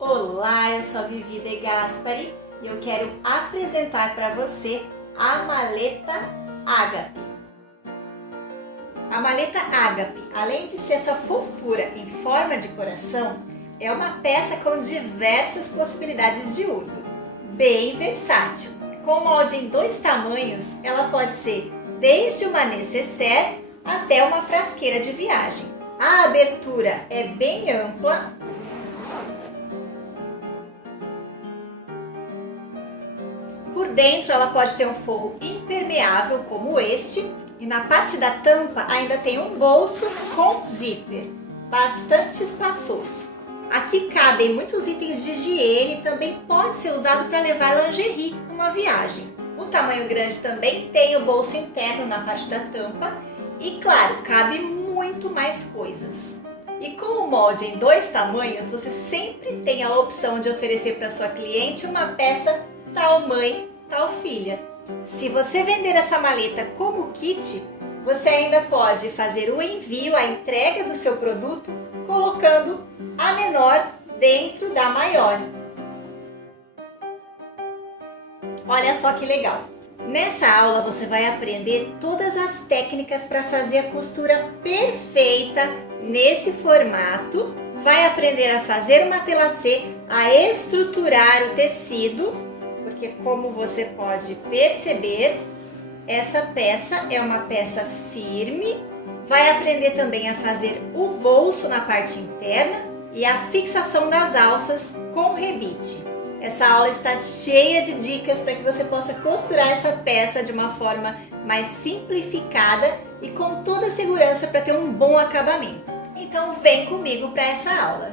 Olá, eu sou a Vivi De Gaspari e eu quero apresentar para você a maleta Ágape. A maleta Ágape, além de ser essa fofura em forma de coração, é uma peça com diversas possibilidades de uso, bem versátil. Com molde em 2 tamanhos, ela pode ser desde uma nécessaire até uma frasqueira de viagem. A abertura é bem ampla. Por dentro ela pode ter um forro impermeável como este e na parte da tampa ainda tem um bolso com zíper, bastante espaçoso. Aqui cabem muitos itens de higiene e também pode ser usado para levar lingerie numa viagem. O tamanho grande também tem o bolso interno na parte da tampa e, claro, cabe muito mais coisas. E com o molde em 2 tamanhos, você sempre tem a opção de oferecer para sua cliente uma peça tal mãe, tal filha. Se você vender essa maleta como kit, você ainda pode fazer o envio, a entrega do seu produto, colocando a menor dentro da maior. Olha só que legal! Nessa aula você vai aprender todas as técnicas para fazer a costura perfeita nesse formato. Vai aprender a fazer uma telacê, a estruturar o tecido, porque como você pode perceber, essa peça é uma peça firme. Vai aprender também a fazer o bolso na parte interna e a fixação das alças com rebite. Essa aula está cheia de dicas para que você possa costurar essa peça de uma forma mais simplificada e com toda a segurança para ter um bom acabamento. Então vem comigo para essa aula!